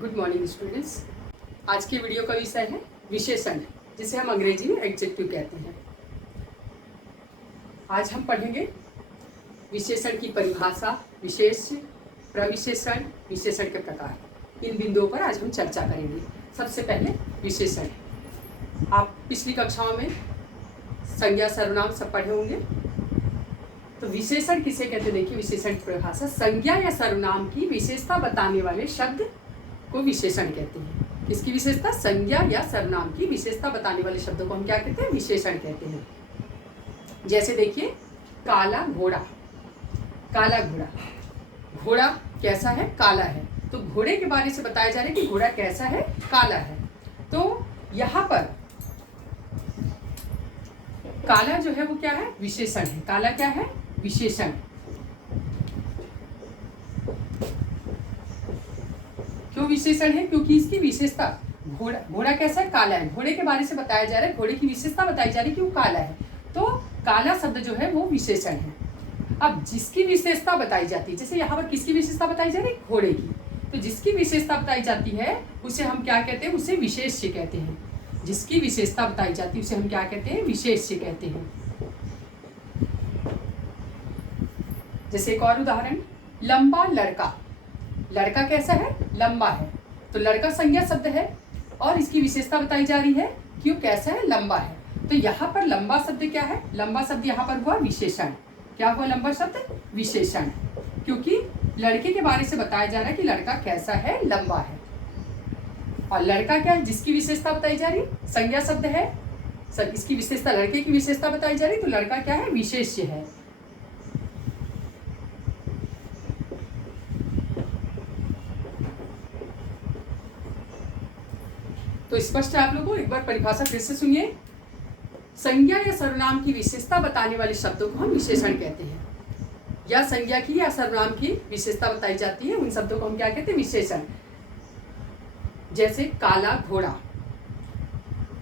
Good morning students. आज की video का विषय है विशेषण, जिसे हम अंग्रेजी में एडजेक्टिव कहते हैं। आज हम पढ़ेंगे विशेषण की परिभाषा, विशेष, प्रविशेषण, विशेषण के प्रकार। इन बिंदुओं पर आज हम चर्चा करेंगे। सबसे पहले विशेषण। आप पिछली कक्षाओं में संज्ञा, सर्वनाम सब पढ़े होंगे। तो विशेषण किसे कहते हैं? देखिए, विशेषण की परिभाषा, संज्ञा या सर्वनाम की विशेषता बताने वाले शब्द को विशेषण कहते हैं। किसकी विशेषता? संज्ञा या सर्वनाम की विशेषता बताने वाले शब्दों को हम क्या कहते हैं? विशेषण कहते हैं। जैसे देखिए, काला घोड़ा। काला घोड़ा, घोड़ा कैसा है? काला है। तो घोड़े के बारे से बताया जा रहा है कि घोड़ा कैसा है? काला है। तो यहाँ पर काला जो है वो क्या है? विशेषण है। काला क्या है? विशेषण। क्यों विशेषण है? क्योंकि इसकी विशेषता, घोड़ा कैसा है? काला है। घोड़े के बारे से बताया जा रहा है, घोड़े की विशेषता बताई जा रही है कि वो काला है। तो काला शब्द जो है वो विशेषण है। अब जिसकी विशेषता बताई जाती है, जैसे यहाँ पर किसकी विशेषता बताई जा रही है? घोड़े की। तो जिसकी विशेषता बताई जाती है उसे हम क्या कहते हैं? उसे विशेष्य कहते हैं। जिसकी विशेषता बताई जाती है उसे हम क्या कहते हैं? विशेष्य कहते हैं। जैसे एक और उदाहरण, लंबा लड़का। लड़का कैसा है? लंबा है। तो लड़का संज्ञा शब्द है और इसकी विशेषता बताई जा रही है कि वो कैसा है? लंबा है। तो यहाँ पर लंबा शब्द क्या है? लंबा शब्द यहाँ पर हुआ विशेषण। क्या हुआ लंबा शब्द? विशेषण। क्योंकि लड़के के बारे से बताया जा रहा है कि लड़का कैसा है? लंबा है। और लड़का क्या है? जिसकी विशेषता बताई जा रही है, संज्ञा शब्द है। इसकी विशेषता, लड़के की विशेषता बताई जा रही है, तो लड़का क्या है? विशेष्य है। तो स्पष्ट है आप लोगों को? एक बार परिभाषा फिर से सुनिए। संज्ञा या सर्वनाम की विशेषता बताने वाले शब्दों को हम विशेषण कहते हैं। या संज्ञा की या सर्वनाम की विशेषता बताई जाती है, उन शब्दों को हम क्या कहते हैं? विशेषण। जैसे काला घोड़ा।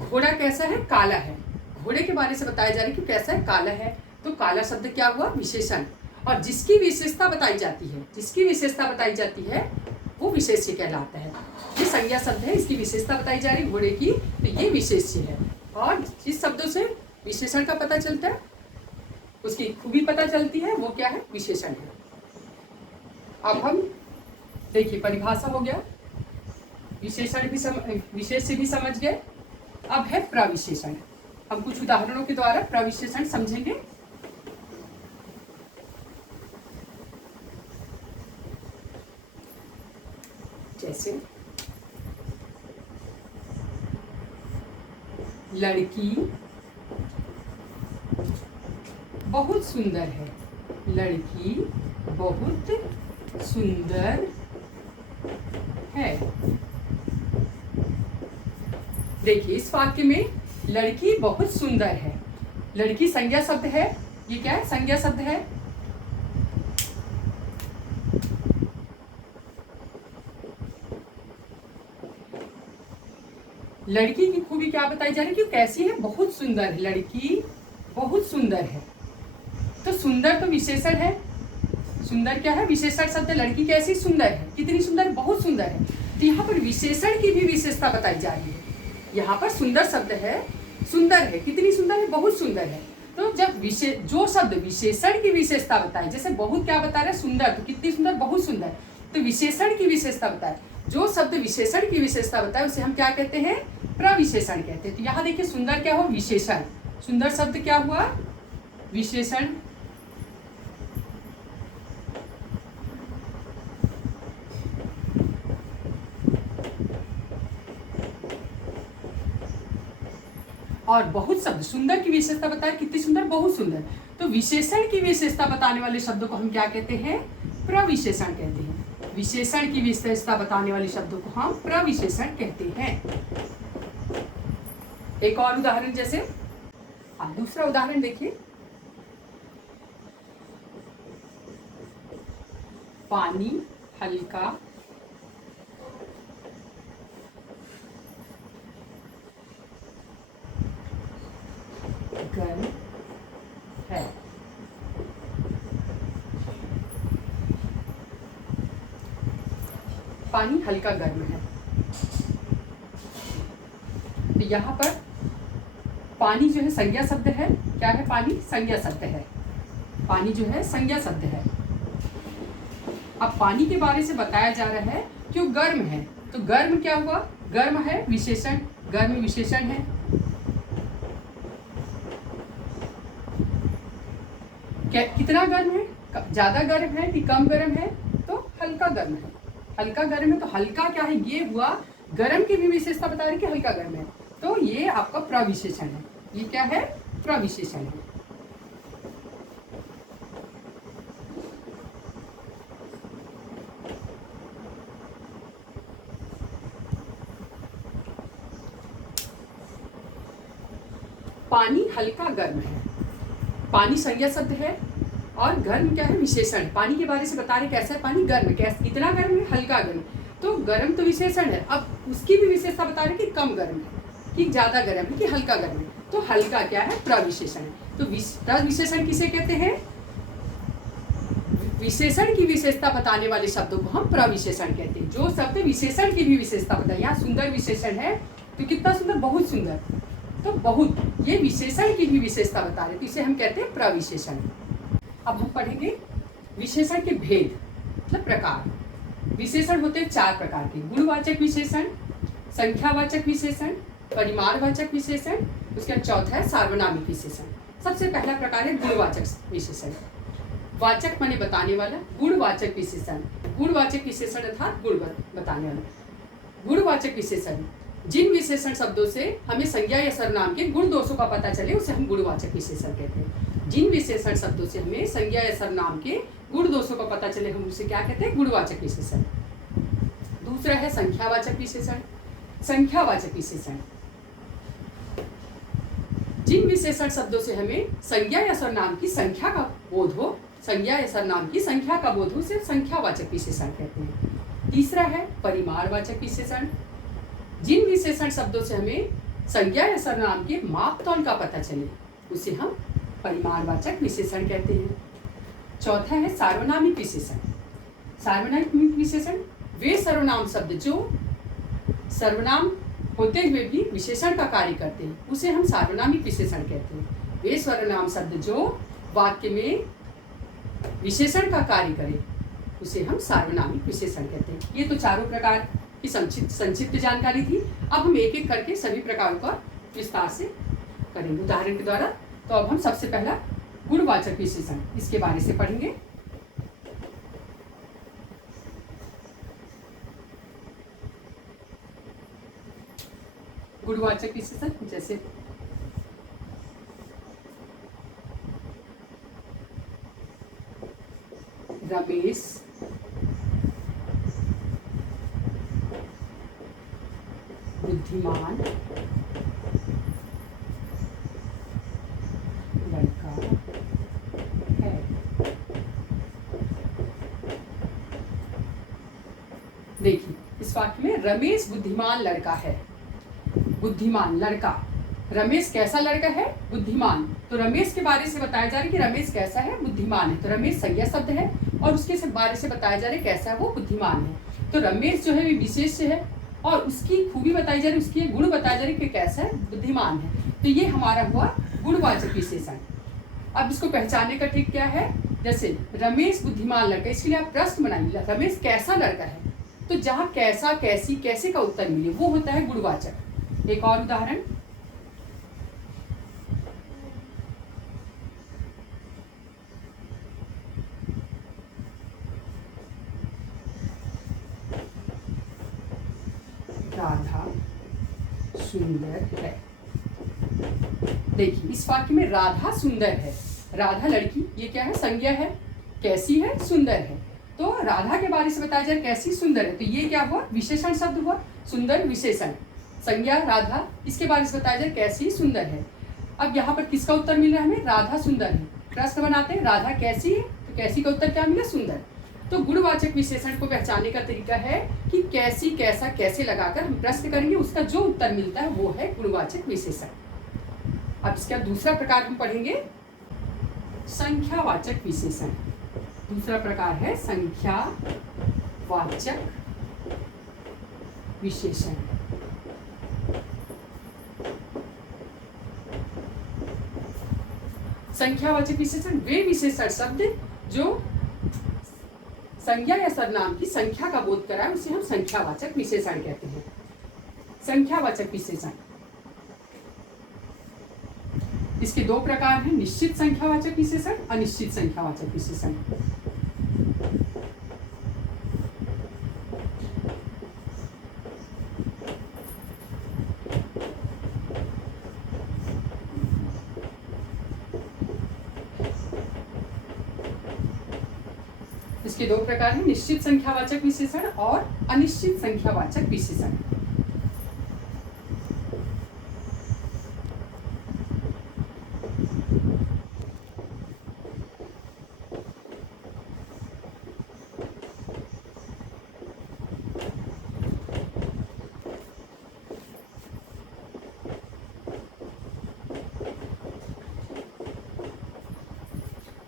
घोड़ा कैसा है? काला है। घोड़े के बारे से बताया जा रहा है कि कैसा है? काला है। तो काला शब्द क्या हुआ? विशेषण। और जिसकी विशेषता बताई जाती है, जिसकी विशेषता बताई जाती है वो विशेष्य कहलाता है। ये संज्ञा शब्द है, इसकी विशेषता बताई जा रही है घोड़े की, तो ये विशेष्य है। और जिस शब्दों से विशेषण का पता चलता है, उसकी खूबी पता चलती है, वो क्या है? विशेषण है। अब हम देखिए, परिभाषा हो गया, विशेषण भी विशेष्य भी समझ गए। अब है प्रविशेषण। हम कुछ उदाहरणों के द्वारा प्रविशेषण समझेंगे। जैसे लड़की बहुत सुंदर है। लड़की बहुत सुंदर है। देखिए, इस वाक्य में लड़की बहुत सुंदर है। लड़की संज्ञा शब्द है। ये क्या है? संज्ञा शब्द है। लड़की की खूबी क्या बताई जा रही है कि कैसी है? बहुत सुंदर है। लड़की बहुत सुंदर है। तो सुंदर तो विशेषण है। सुंदर क्या है? विशेषण शब्द है। लड़की कैसी? सुंदर है। कितनी सुंदर? बहुत सुंदर है। तो यहाँ पर विशेषण की भी विशेषता बताई जा रही है। यहाँ पर सुंदर शब्द है, सुंदर है। कितनी सुंदर है? बहुत सुंदर है। तो जब जो शब्द विशेषण की विशेषता बताए, जैसे बहुत क्या बता रहे हैं? सुंदर। तो कितनी सुंदर? बहुत सुंदर। तो विशेषण की विशेषता बताए, जो शब्द विशेषण की विशेषता बताए उसे हम क्या कहते हैं? प्रविशेषण कहते हैं। तो यहाँ देखिए, सुंदर क्या हुआ? विशेषण। सुंदर शब्द क्या हुआ? विशेषण। और बहुत शब्द, सुंदर की विशेषता बताए, कितनी सुंदर? बहुत सुंदर। तो विशेषण की विशेषता बताने वाले शब्दों को हम क्या कहते हैं? प्रविशेषण कहते हैं। विशेषण की विशेषता बताने वाले शब्दों को हम प्रविशेषण कहते हैं। एक और उदाहरण, जैसे दूसरा उदाहरण देखिए, पानी हल्का गर्म है। पानी हल्का गर्म है। तो यहाँ पर पानी जो है संज्ञा शब्द है। क्या है? पानी संज्ञा शब्द है। पानी जो है संज्ञा शब्द है। अब पानी के बारे से बताया जा रहा है कि वो गर्म है। तो गर्म क्या हुआ? गर्म है विशेषण, गर्म विशेषण है। कितना गर्म है? ज्यादा गर्म है कि कम गर्म है? तो हल्का गर्म है। हल्का गर्म है। तो हल्का क्या है? ये हुआ गर्म की भी विशेषता बता रही कि हल्का गर्म है। तो ये आपका प्रविशेषण है। ये क्या है? प्रविशेषण है। पानी हल्का गर्म है। पानी संज्ञा शब्द है और गर्म क्या है? विशेषण। पानी के बारे से बता रहे कैसा है पानी? गर्म। कैसे? कितना गर्म है? हल्का गर्म। तो गर्म तो विशेषण है। अब उसकी भी विशेषता बता रहे कि कम गर्म है, कि ज्यादा गर्म है, कि हल्का गर्म है। तो हल्का क्या है? प्रविशेषण है। तो प्रविशेषण किसे कहते हैं? विशेषण की विशेषता बताने वाले शब्दों को हम प्रविशेषण कहते हैं। जो शब्द विशेषण की भी विशेषता बताए, यहाँ सुंदर विशेषण है तो कितना सुंदर? बहुत सुंदर। तो बहुत, ये विशेषण की भी विशेषता बता रहे, तो इसे हम कहते हैं प्रविशेषण। अब हम पढ़ेंगे विशेषण के भेद, मतलब प्रकार। विशेषण होते हैं 4 प्रकार के: गुणवाचक विशेषण, संख्यावाचक विशेषण, परिमाणवाचक विशेषण, उसका चौथा है सार्वनामिक विशेषण। सबसे पहला प्रकार है गुणवाचक विशेषण। वाचक माने बताने वाला, गुणवाचक विशेषण। गुणवाचक विशेषण अर्थात गुण बताने वाला। गुणवाचक विशेषण, जिन विशेषण शब्दों से हमें संज्ञा या सर्वनाम के गुण दोषों का पता चले उसे हम गुणवाचक विशेषण कहते हैं। जिन विशेषण शब्दों से हमें संज्ञा या सर्वनाम के गुण दोषों का पता चले हम उसे क्या कहते हैं? गुणवाचक विशेषण। दूसरा है संख्यावाचक विशेषण। संख्यावाचक विशेषण, जिन विशेषण शब्दों से हमें संज्ञा या सर्वनाम की संख्या का बोध हो, संज्ञा या सर्वनाम की संख्या का बोध हो, उसे संख्यावाचक विशेषण कहते हैं। तीसरा है परिमाणवाचक विशेषण। जिन विशेषण शब्दों से हमें संज्ञा या सर्वनाम के मापतौल का पता चले उसे हम परिमाणवाचक विशेषण कहते हैं। चौथा है सार्वनामिक विशेषण। सार्वनामिक विशेषण वे सर्वनाम शब्द जो सर्वनाम होते हुए भी विशेषण का कार्य करते हैं उसे हम सार्वनामिक विशेषण कहते हैं। वे सर्वनाम शब्द जो वाक्य में विशेषण का कार्य करें उसे हम सार्वनामिक विशेषण कहते हैं। ये तो चारों प्रकार की संक्षिप्त जानकारी थी। अब हम एक एक करके सभी प्रकारों का विस्तार से करेंगे उदाहरण के द्वारा। तो अब हम सबसे पहला गुणवाचक विशेषण, इसके बारे से पढ़ेंगे। गुणवाचक विशेषण जैसे रमेश बुद्धिमान लड़का है। देखिए इस वाक्य में रमेश बुद्धिमान लड़का है। बुद्धिमान लड़का, रमेश कैसा लड़का है? बुद्धिमान। तो रमेश के बारे से बताया जा रहा है कि रमेश कैसा है? बुद्धिमान है। तो रमेश संज्ञा शब्द है और उसके बारे से बताया जा रहा है कैसा है वो? बुद्धिमान है। तो रमेश जो है विशेष है और उसकी खूबी बताई जा रही है, उसके गुण बताया जा रही है कि कैसा है? बुद्धिमान है। तो ये हमारा हुआ गुणवाचक विशेषण। अब इसको पहचानने का ट्रिक क्या है? जैसे रमेश बुद्धिमान लड़का, इसके लिए आप प्रश्न बनाइए, रमेश कैसा लड़का है? तो जहाँ कैसा, कैसी, कैसे का उत्तर मिले वो होता है गुणवाचक। एक और उदाहरण, राधा सुंदर है। देखिए इस वाक्य में राधा सुंदर है। राधा लड़की, ये क्या है? संज्ञा है। कैसी है? सुंदर है। तो राधा के बारे से बताया जाए कैसी? सुंदर है। तो ये क्या हुआ? विशेषण शब्द हुआ। सुंदर विशेषण, संज्ञा राधा, इसके बारे से बताया जाए कैसी? सुंदर है। अब यहाँ पर किसका उत्तर मिल रहा है हमें? राधा सुंदर है। प्रश्न बनाते हैं राधा कैसी है? तो कैसी का उत्तर क्या मिला? सुंदर। तो गुणवाचक विशेषण को पहचानने का तरीका है कि कैसी, कैसा, कैसे लगाकर हम प्रश्न करेंगे, उसका जो उत्तर मिलता है वो है गुणवाचक विशेषण। अब इसका दूसरा प्रकार हम पढ़ेंगे संख्यावाचक विशेषण। दूसरा प्रकार है संख्यावाचक विशेषण। संख्यावाचक विशेषण वे विशेषण शब्द जो संज्ञा या सर्वनाम की संख्या का बोध कराए उसे हम संख्यावाचक विशेषण कहते हैं। संख्यावाचक विशेषण इसके दो प्रकार हैं, निश्चित संख्यावाचक विशेषण, अनिश्चित संख्यावाचक विशेषण। इसके दो प्रकार हैं, निश्चित संख्यावाचक विशेषण और अनिश्चित संख्यावाचक विशेषण।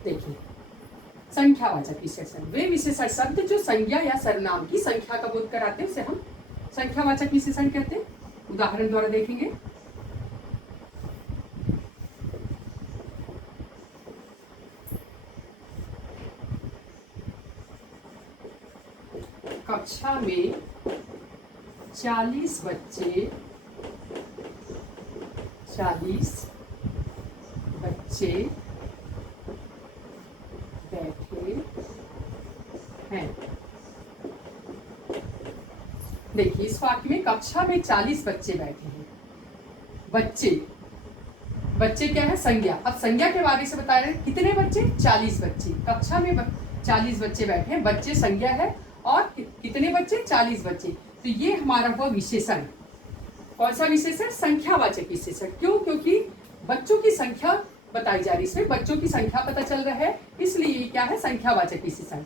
देखिए, संख्यावाचक विशेषण वे विशेषण शब्द जो संज्ञा या सर्वनाम की संख्या का बोध कराते हैं उसे हम संख्यावाचक विशेषण कहते हैं। उदाहरण द्वारा देखेंगे। कक्षा में 40 बच्चे बैठे हैं। देखिए, इस वाक्य में कक्षा में 40 बच्चे बैठे हैं। बच्चे क्या है? संज्ञा। अब संज्ञा के बारे से बता रहे हैं, कितने बच्चे? 40 बच्चे। कक्षा में 40 बच्चे बैठे हैं, बच्चे संज्ञा है और कितने बच्चे? 40 बच्चे। तो ये हमारा हुआ विशेषण। कौन सा विशेषण? संख्यावाचक विशेषण। क्यों? क्योंकि बच्चों की संख्या बताई जा रही है, इसमें बच्चों की संख्या पता चल रहा है, इसलिए ये क्या है? संख्यावाचक विशेषण।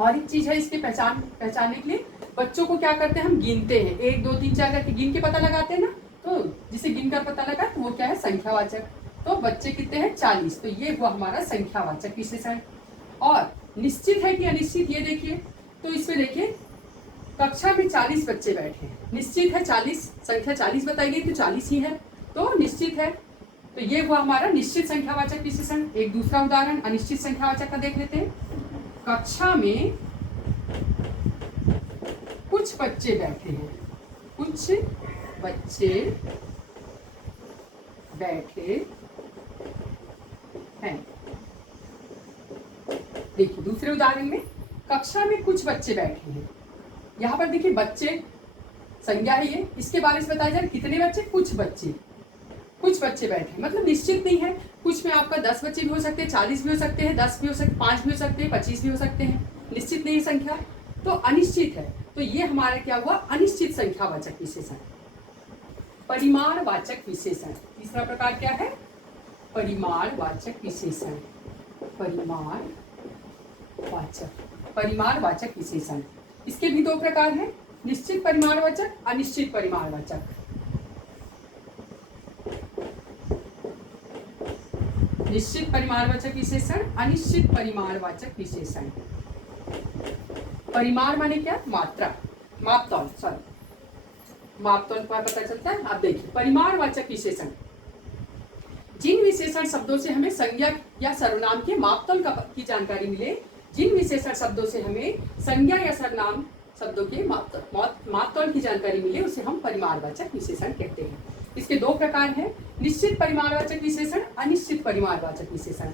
और एक चीज है इसके पहचानने के लिए, बच्चों को क्या करते हैं? हम गिनते हैं, 1 2 3 4 करके गिन के पता लगाते हैं ना, तो जिसे गिन कर पता लगा तो वो क्या है? संख्यावाचक। तो बच्चे कितने हैं? 40। तो ये हुआ हमारा संख्यावाचक विशेषण। और निश्चित है कि अनिश्चित, ये देखिए, तो इसमें देखिए कक्षा में 40 बच्चे बैठे हैं, निश्चित है 40, संख्या 40 बताई गई तो 40 ही है, तो निश्चित है। तो ये हुआ हमारा निश्चित संख्यावाचक विशेषण। एक दूसरा उदाहरण अनिश्चित संख्यावाचक का देख लेते हैं। कक्षा में कुछ बच्चे बैठे हैं, कुछ बच्चे बैठे हैं। देखिए, दूसरे उदाहरण में कक्षा में कुछ बच्चे बैठे हैं। यहाँ पर देखिए, बच्चे संज्ञा है ये, इसके बारे में बताया जा रहा है कितने बच्चे? कुछ बच्चे बैठे हैं, मतलब निश्चित नहीं है। कुछ में आपका 10 बच्चे भी हो सकते हैं, 40 भी हो सकते हैं, 10 भी हो सकते हैं, 5 भी हो सकते हैं, 25 भी हो सकते हैं। निश्चित नहीं है संख्या, तो अनिश्चित है। तो ये हमारा क्या हुआ? अनिश्चित संख्यावाचक विशेषण। परिमाणवाचक विशेषण, तीसरा प्रकार क्या है? परिमाणवाचक विशेषण। परिमाणवाचक विशेषण, इसके भी दो प्रकार हैं, निश्चित परिमाणवाचक, अनिश्चित परिमाणवाचक। निश्चित परिमाणवाचक विशेषण, अनिश्चित परिमाणवाचक विशेषण। परिमाण माने क्या? मात्रा, मापतौल, मापतौल का पता चलता है। आप देखिए, परिमाणवाचक विशेषण जिन विशेषण शब्दों से हमें संज्ञा या सर्वनाम के मापतौल की जानकारी मिले, जिन विशेषण शब्दों से हमें संज्ञा या सर्वनाम शब्दों के मापतौल की जानकारी मिले उसे हम परिमाणवाचक विशेषण कहते हैं। इसके दो प्रकार हैं, निश्चित परिमाणवाचक विशेषण, अनिश्चित परिमाणवाचक विशेषण।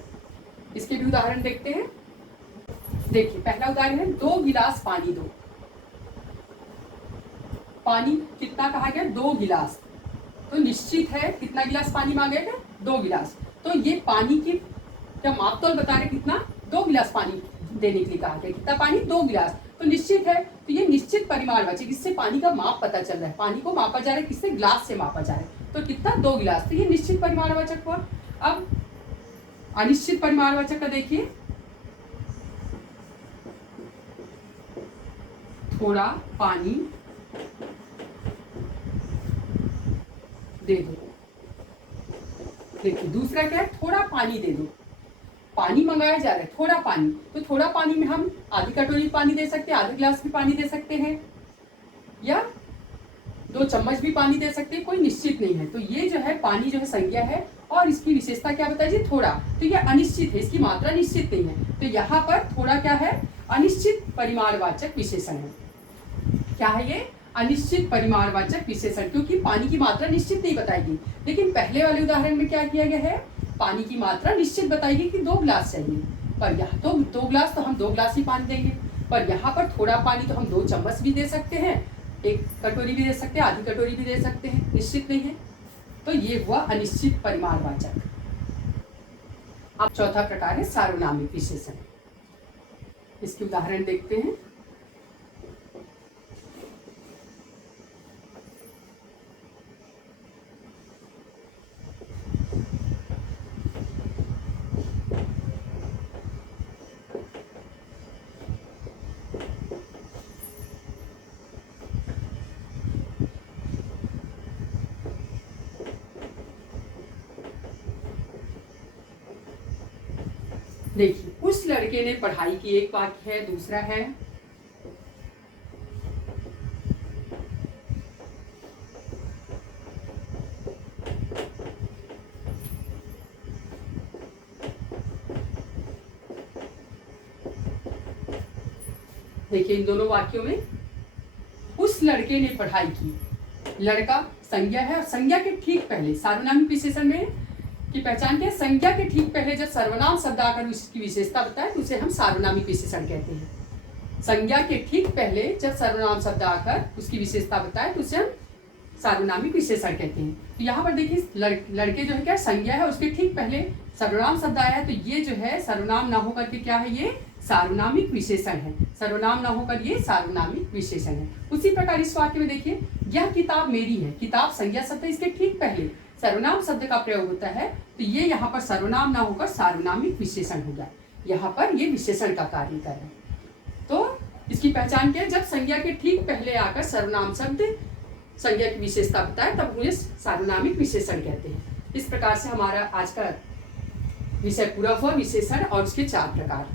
इसके भी उदाहरण देखते हैं। देखिए, पहला उदाहरण है 2 गिलास पानी दो। पानी कितना कहा गया? 2 गिलास। तो निश्चित है कितना गिलास पानी मांगा गया? 2 गिलास। तो ये पानी की क्या मापतौल बता रहे? कितना? 2 गिलास पानी देने के लिए कहा गया। कितना पानी? 2 गिलास। तो निश्चित है, तो ये निश्चित परिमाणवाचक, इससे पानी का माप पता चल रहा है। पानी को मापा जा रहा है किससे? ग्लास से मापा जा रहा है। तो कितना? 2 गिलास। तो ये निश्चित परिमाणवाचक हुआ। अब अनिश्चित परिमाणवाचक का देखिए, थोड़ा पानी दे दो। देखिए, दूसरा क्या है? थोड़ा पानी दे दो। पानी मंगाया जा रहा है, थोड़ा पानी, तो थोड़ा पानी में हम आधी कटोरी पानी दे सकते हैं, आधे गिलास भी पानी दे सकते हैं, या 2 चम्मच भी पानी दे सकते हैं, कोई निश्चित नहीं है। तो ये जो है पानी जो है संज्ञा है और इसकी विशेषता क्या बताइए, थोड़ा। तो ये अनिश्चित है, इसकी मात्रा निश्चित नहीं है। तो यहाँ पर थोड़ा क्या है, अनिश्चित परिमाणवाचक विशेषण है। क्या है ये, अनिश्चित परिमाणवाचक विशेषण, क्योंकि पानी की मात्रा निश्चित नहीं बताएगी। लेकिन पहले वाले उदाहरण में क्या किया गया है, पानी की मात्रा निश्चित बताएगी कि 2 गिलास चाहिए, पर यहाँ तो 2 गिलास तो हम 2 गिलास ही पानी देंगे। पर यहाँ पर थोड़ा पानी तो हम 2 चम्मच भी दे सकते हैं, 1 कटोरी भी दे सकते हैं, आधी कटोरी भी दे सकते हैं, निश्चित नहीं है। तो ये हुआ अनिश्चित परिमाणवाचक। अब चौथा प्रकार है सार्वनामिक विशेषण। इसके उदाहरण देखते हैं। देखिए, उस लड़के ने पढ़ाई की, एक वाक्य है, दूसरा है देखिए इन दोनों वाक्यों में उस लड़के ने पढ़ाई की, लड़का संज्ञा है और संज्ञा के ठीक पहले सार्वनामिक विशेषण में की पहचान क्या है, संज्ञा के ठीक पहले जब सर्वनाम शब्द आकर उसकी विशेषता बताए तो उसे हम सार्वनामिक विशेषण कहते हैं। संज्ञा के ठीक पहले जब सर्वनाम शब्द आकर उसकी विशेषता बताए तो उसे हम सार्वनामिक विशेषण कहते हैं। तो यहाँ पर देखिए लड़के जो है क्या संज्ञा है, उसके ठीक पहले सर्वनाम शब्द आया है, तो ये जो है सर्वनाम ना होकर के क्या है, ये सार्वनामिक विशेषण है। सर्वनाम ना होकर ये सार्वनामिक विशेषण है। उसी प्रकार इस वाक्य में देखिए, यह किताब मेरी है, किताब संज्ञा शब्द है, इसके ठीक पहले सर्वनाम शब्द का प्रयोग होता है, तो ये यहाँ पर सर्वनाम ना होकर सार्वनामिक विशेषण हो गया। यहाँ पर ये विशेषण का कार्य कर रहा है। तो इसकी पहचान क्या है, जब संज्ञा के ठीक पहले आकर सर्वनाम शब्द संज्ञा की विशेषता बताए तब उन्हें सार्वनामिक विशेषण कहते हैं। इस प्रकार से हमारा आज का विषय पूरा हुआ, विशेषण और उसके 4 प्रकार।